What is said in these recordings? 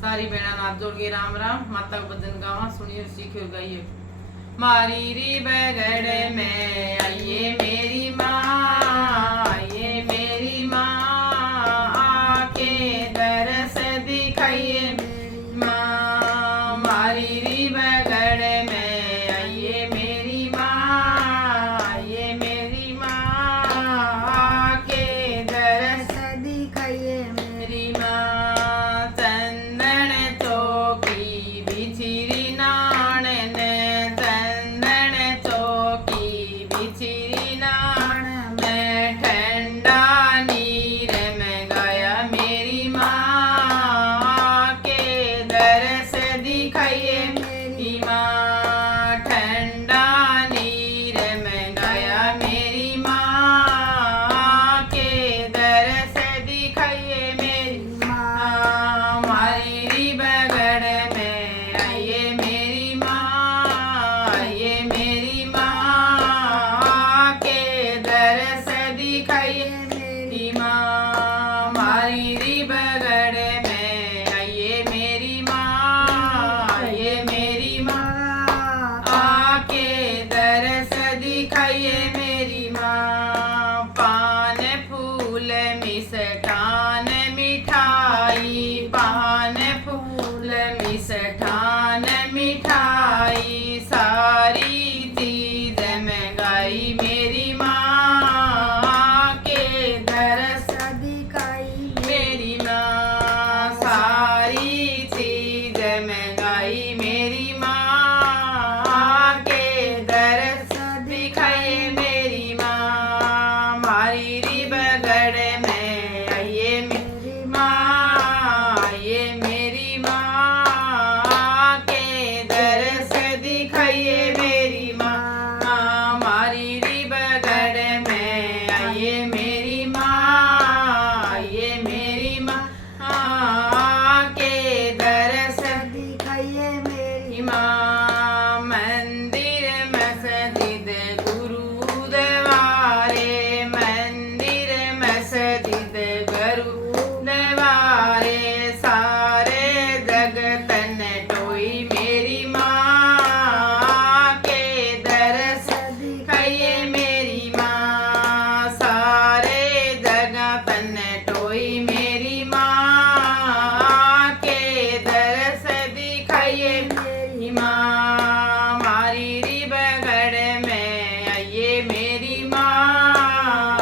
सारी बहना नाथ जोड़ के राम राम। माता का भजन गावा, सुनिए सीखियो गाइए। मारी री बगड़ में आइए मेरी माँ, आइए मेरी माँ, आके दरस दिखाइए माँ। मारी री बगड़ में आइए मेरी माँ, आइए मेरी माँ, आके दरस दिखाइए मेरी माँ। चंदन चौकी बिछिरी नाण ने, चंदन चौकी बिछिरी नाण में, ठंडा नीर में गया मेरी माँ, के दरस दिखाइए मेरी माँ। ठंडा नीर में गया मेरी माँ, के दरस दिखाइए मेरी माँ। मारी री बगड़ में आइए मेरी माँ, आइए मेरी माँ, के दरस दिखाइए मेरी माँ। मारी री बगड़ में आइए मेरी माँ, आइए मेरी माँ, आके दरस दिखाइए मेरी माँ। पान फूल मिष्ठान मिठाई, पान फूल मिष्ठान मिठाई, सारी चीज में गई मेरी माँ, के दरस दिखाई मेरी माँ। सारी चीज में गई मेरी माँ, के दरस दिखाए मेरी माँ। मारी री बगड़ में आइए मेरी माँ, आइए मेरी माँ, के दरस दिखाइए मेरी माँ। मारी री बगड़ में आइए मेरी माँ, आइए मेरी माँ, के दरस दिखाइए मेरी माँ। मंदिर मस्जिद गुरुद्वारे, मंदिर मस्जिद गुरुद्वारे, सारे जगत ने टोई मेरी माँ, के दरस दिखाइए मेरी माँ। सारे जगत ने टोई मेरी माँ, के दरस दिखाइए मेरी माँ। मारी री बगड़ में आइए मेरी माँ,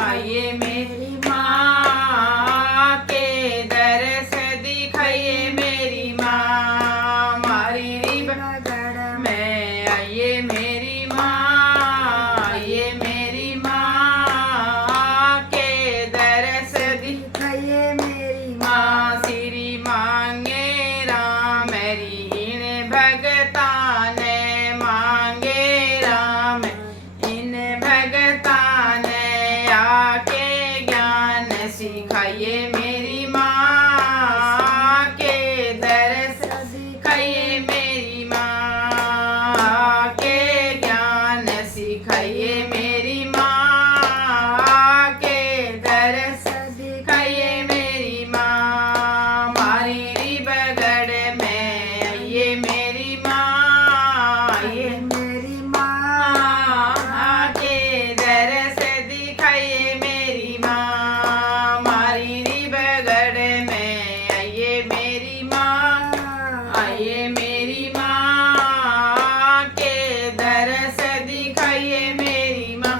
आइए मेरी माँ, के दरस दिखाइए मेरी माँ। मारी री बगड़ में आइए मेरी माँ, आइए मेरी माँ, के दरस दिखाइए मेरी माँ। श्री मांगे राम इन भगता ने, मांगे राम इन भगता ने, आके ज्ञान सिखाइए मेरी माँ, के दरस दिखाइए मेरी माँ। के ज्ञान सिखाइए मेरी माँ, के दरस दिखाइए मेरी माँ। मारी री बगड़ में आइए मेरी माँ, आइए मेरी माँ, के दरस दिखाइए मेरी माँ। मारी री बगड़ में आइए मेरी माँ, आइए मेरी माँ, के दरस दिखाइए मेरी माँ।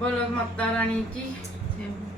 बोलो माता रानी की जय।